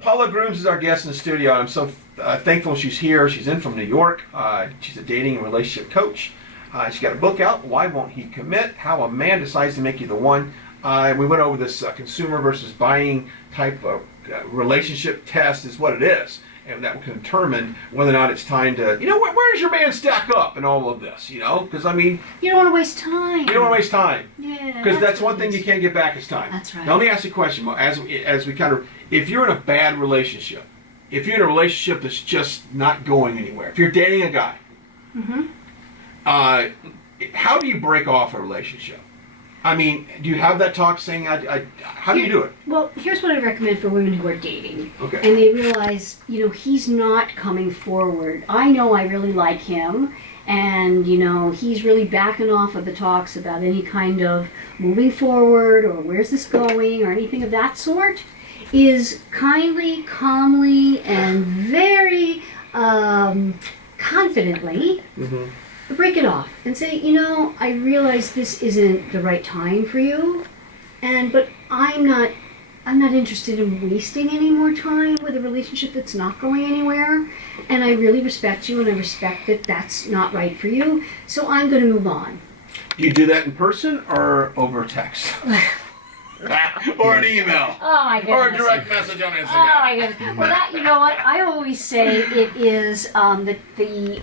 Paula Grooms is our guest in the studio. I'm so thankful she's here. She's in from New York. She's a dating and relationship coach. She's got a book out, Why Won't He Commit? How a Man Decides to Make You the One. We went over this consumer versus buying type of relationship test is what it is. And that will determine whether or not it's time to, where does your man stack up in all of this, Because, you don't want to waste time. You don't want to waste time. Yeah. Because that's one thing you can't get back is time. That's right. Now, let me ask you a question, as we kind of, if you're in a bad relationship, if you're in a relationship that's just not going anywhere, if you're dating a guy, how do you break off a relationship? I mean, do you have that talk saying, how do you do it? Well, here's what I recommend for women who are dating. Okay. And they realize, he's not coming forward. I know I really like him, and, he's really backing off of the talks about any kind of moving forward or where's this going or anything of that sort, is kindly, calmly, and very confidently break it off and say, I realize this isn't the right time for you, but I'm not interested in wasting any more time with a relationship that's not going anywhere, and I really respect you and I respect that that's not right for you, so I'm going to move on. Do you do that in person or over text? Or an email? Oh my goodness. Or a direct message on Instagram? Oh my goodness. Well, that, what I always say it is the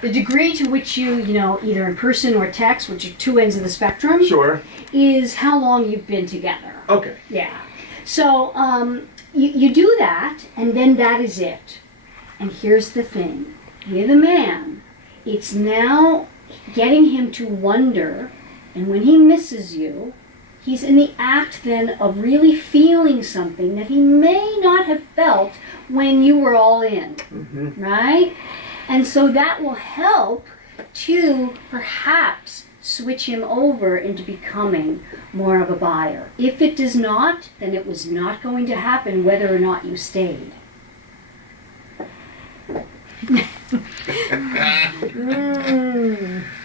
degree to which you, either in person or text, which are two ends of the spectrum, Sure. is how long you've been together. Okay. Yeah. So you do that, and then that is it. And here's the thing. With a man, it's now getting him to wonder, and when he misses you, he's in the act then of really feeling something that he may not have felt when you were all in, right? And so that will help to perhaps switch him over into becoming more of a buyer. If it does not, then it was not going to happen whether or not you stayed.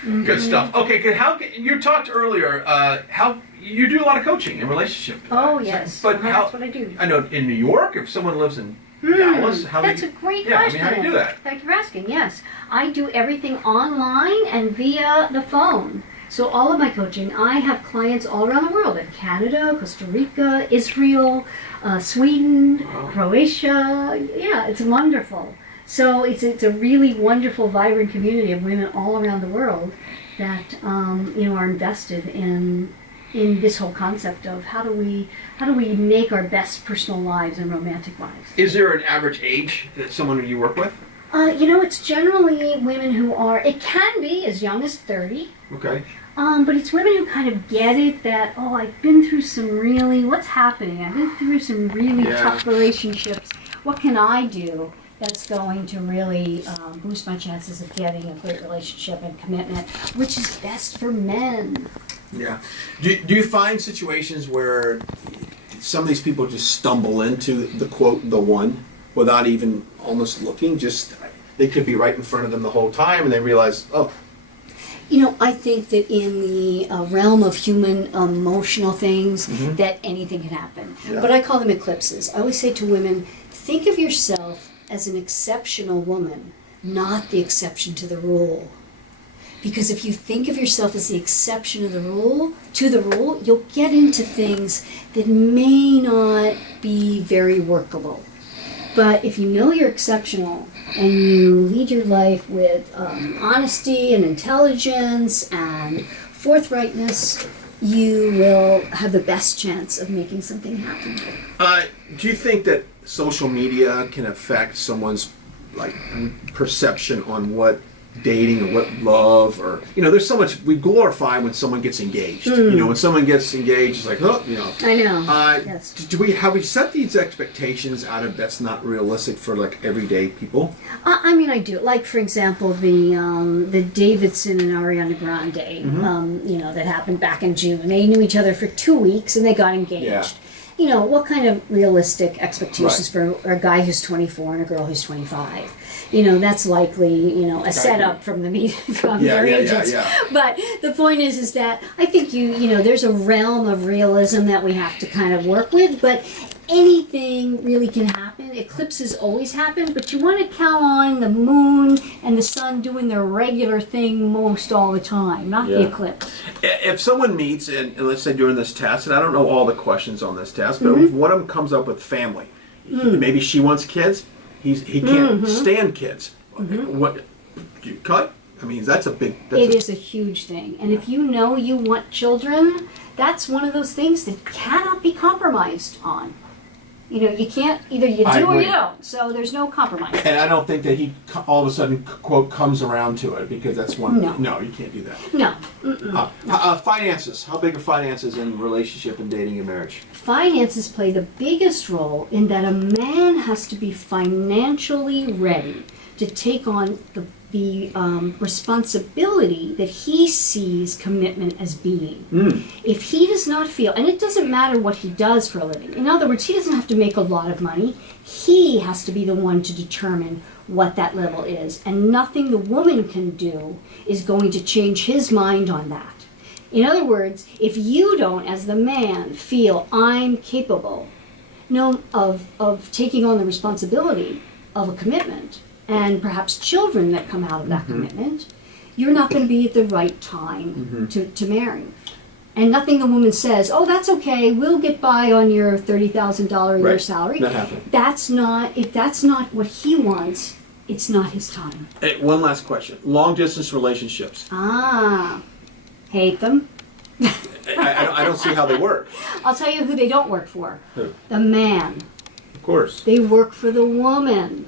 Good stuff. Okay, you talked earlier how you do a lot of coaching in relationship. Oh yes, but that's what I do. I know in New York, if someone lives in Dallas, that's a great question. question. How do you do that? Thank you for asking. Yes, I do everything online and via the phone. So all of my coaching, I have clients all around the world, in Canada, Costa Rica, Israel, Sweden, Croatia. Yeah, it's wonderful. So it's a really wonderful, vibrant community of women all around the world that are invested in this whole concept of how do we make our best personal lives and romantic lives. Is there an average age that someone you work with? It's generally women who are. It can be as young as 30. Okay. But it's women who kind of get it that, I've been through some really, what's happening? I've been through some really tough relationships. What can I do that's going to really boost my chances of getting a great relationship and commitment, which is best for men? Yeah. Do you find situations where some of these people just stumble into the quote, the one, without even almost looking? Just, they could be right in front of them the whole time and they realize, I think that in the realm of human emotional things, that anything can happen. Yeah. But I call them eclipses. I always say to women, think of yourself as an exceptional woman, not the exception to the rule. Because if you think of yourself as the exception to the rule, you'll get into things that may not be very workable. But if you know you're exceptional and you lead your life with honesty and intelligence and forthrightness, you will have the best chance of making something happen. do you think that social media can affect someone's perception on what dating or what love, or there's so much we glorify when someone gets engaged. When someone gets engaged, it's like, I know. Yes. Have we set these expectations out of that's not realistic for everyday people? I do. Like, for example, the Davidson and Ariana Grande, that happened back in June. They knew each other for 2 weeks and they got engaged. Yeah. What kind of realistic expectations for a guy who's 24 and a girl who's 25? That's likely, a setup from their agents. Yeah. But the point is that I think there's a realm of realism that we have to kind of work with, but anything really can happen. Eclipses always happen, but you want to count on the moon and the sun doing their regular thing most all the time, not the Yeah. eclipse. If someone meets, and let's say during this test, and I don't know all the questions on this test, but if one of them comes up with family, maybe she wants kids, he can't stand kids. What do you cut? I mean, that's a big. It is a huge thing. And if you know you want children, that's one of those things that cannot be compromised on. You know, you can't, either you I do or agree. you don't. So there's no compromise. And I don't think that he all of a sudden quote comes around to it, because that's one. No. You can't do that. No. Finances. How big are finances in relationship and dating and marriage? Finances play the biggest role in that a man has to be financially ready to take on the responsibility that he sees commitment as being. If he does not feel, and it doesn't matter what he does for a living, in other words, he doesn't have to make a lot of money, he has to be the one to determine what that level is, and nothing the woman can do is going to change his mind on that. In other words, if you don't, as the man, feel I'm capable of taking on the responsibility of a commitment, and perhaps children that come out of that commitment, you're not going to be at the right time to marry. And nothing the woman says, oh, that's okay, we'll get by on your $30,000 a year salary. Not happening. If that's not what he wants, it's not his time. Hey, one last question. Long distance relationships. Hate them. I don't see how they work. I'll tell you who they don't work for. Who? The man. Of course. They work for the woman.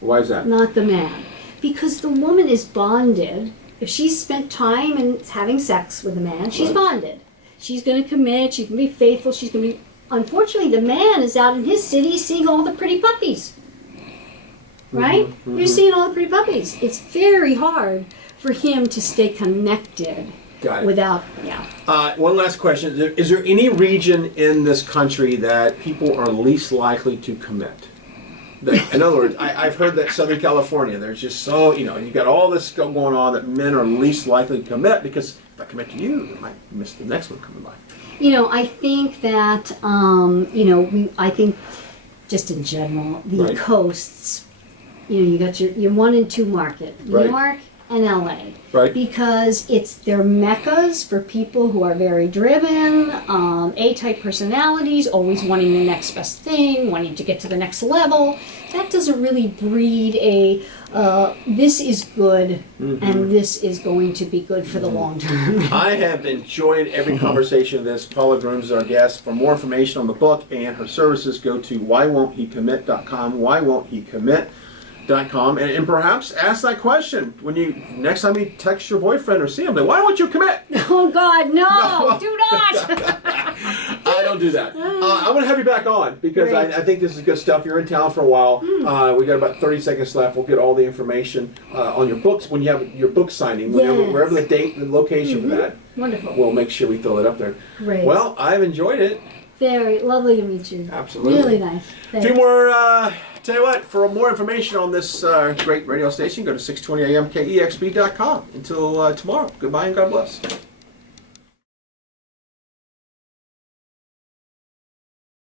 Why is that? Not the man. Because the woman is bonded. If she's spent time and having sex with a man, she's bonded. She's going to commit, she's going to be faithful, she's going to be... Unfortunately, the man is out in his city seeing all the pretty puppies. Right? You're seeing all the pretty puppies. It's very hard for him to stay connected. Got it. Without, One last question. Is there any region in this country that people are least likely to commit? In other words, I've heard that Southern California, there's just you've got all this going on that men are least likely to commit, because if I commit to you, I might miss the next one coming by. I think that, I think just in general, the coasts, you got your 1 and 2 market, New York and LA. Right. Because they're meccas for people who are very driven, A-type personalities, always wanting the next best thing, wanting to get to the next level. That doesn't really breed this is good and this is going to be good for the long term. I have enjoyed every conversation of this. Paula Grooms is our guest. For more information on the book and her services, go to whywon'thecommit.com, whywon'thecommit.com, and perhaps ask that question when next time you text your boyfriend or see him. Why won't you commit? Oh God, no! Do not! I don't do that. I'm going to have you back on, because I think this is good stuff. You're in town for a while. We got about 30 seconds left. We'll get all the information on your books when you have your book signing, wherever the date and location for that. Wonderful. We'll make sure we throw it up there. Great. Well, I've enjoyed it. Very lovely to meet you. Absolutely. Really nice. Thanks. Two more. Tell you what, for more information on this great radio station, go to 620amkexb.com. Until tomorrow, goodbye and God bless.